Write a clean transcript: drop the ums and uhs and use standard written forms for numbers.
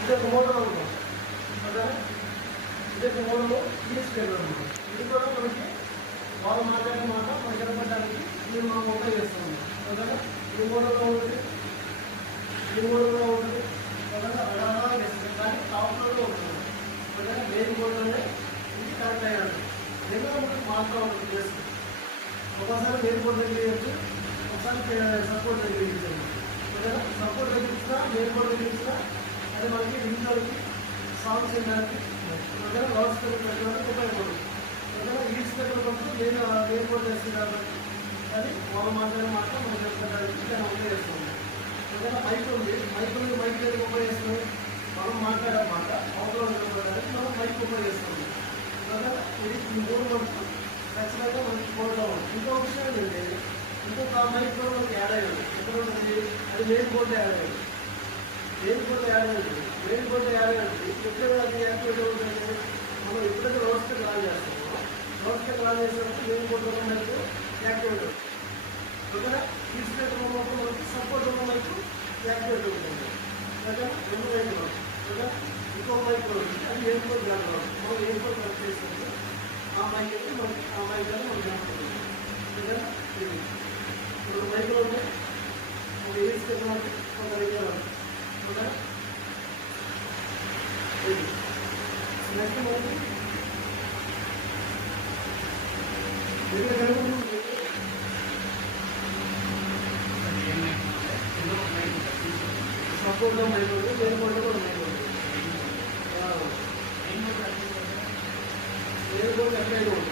ఇది ఒక మోడల్ అనుకో ఓకేనా. ఇది ఒక మోడల్ తీసుకెళ్ళాలి. ఇది కూడా మనకి వాళ్ళు మాట్లాడే మాట మనకి వినపడడానికి ఇది మనం మొబైల్ చేస్తాము ఓకేనా. ఈ మోడల్లో ఉంటుంది, ఈ మోడల్లో ఉంటుంది ఓకేనా. రకరకాల చేస్తుంది కానీ టాప్లో ఉంటుంది ఓకేనా. మెయిన్ మోడల్లోనే ఇది కరెక్ట్ అయ్యాడు. ఎందుకంటే మనకి మాత్రం ఉంటుంది చేస్తుంది. ఒకసారి మెయిన్ బోర్డు దగ్గర చేయొచ్చు, ఒకసారి సపోర్ట్ దగ్గర ఇచ్చాము ఓకేనా. సపోర్ట్ దగ్గర ఇచ్చినా మెయిన్ బోర్డు దగ్గర ఇచ్చినా అది మనకి విండోకి సాంగ్స్ చేయడానికి ఓకేనా. లౌడ్ స్పీకర్ పెట్టడానికి ఉపయోగపడుతుంది ఓకేనా. ఈ స్పీకర్ పంపుతూ నేను మెయిన్ బోర్డు చేస్తుంది కాబట్టి అది వాళ్ళు మాట్లాడే మాట మనం చెప్పుకోవడానికి దాన్ని ఉపయోగిస్తుంది ఓకేనా. మైక్ ఉంది, మైక్ దగ్గర ఉపయోగిస్తుంది. మనం మాట్లాడే మాట అవతల చెప్పుకోవడానికి మనం మైక్ ఉపయోగిస్తుంది ఓకేనా. ఇది ఈ మూడు మనకు ఖచ్చితంగా మనకి కోడ్లో ఉంది. ఇంకో విషయం ఏంటంటే ఇంకొక మైక్ కూడా మనకి యాడ్ అయ్యింది. ఎక్కడ ఉంటుంది అది మెయిన్ బోర్డు యాడ్ అయ్యింది. మెయిన్ బోర్డు యాడ్ అయ్యింది. మెయిన్ బోర్డు యాడ్ అయ్యింది. ఎక్కడ అది యాక్టివేట్ అవుతుందంటే మనం ఎప్పుడైతే లౌడ్ స్పీకర్ ఆన్ చేస్తామో లౌడ్ స్పీకర్ ఆన్ చేసినప్పుడు మెయిన్ బోర్డు మైక్ యాక్టివేట్ అవుతుంది ఓకేనా. ఈ స్పీకర్ ఉన్నప్పుడు మనకి సపోర్ట్ ఉన్న మైక్ యాక్టివేట్ అవుతుంది ఓకేనా. రెండు మైకులు ఓకేనా. ఇంకో మైక్ ఉంది అది మెయిన్ బోర్డు యాడ్ అవుతుంది. మనం మెయిన్ బోర్డు వర్క్ చేస్తుంది ఆ మైక్ అయితే మనకి ఆ మైక్ అని మనకి కనపడుతుంది ఓకేనా. ఇది ఇప్పుడు మైక్లో ఉంటే ఒక ఏజ్ పెట్టినట్టు కొంత రైతులు ఓకేనా. ఇది నెక్స్ట్ మనకి సపోర్ట్గా మైక్ ఉంది, మెయిన్ బోర్డు కూడా మైక్ ఉంది. మెయిన్ బోర్డు అప్లైడ్ ఉంటుంది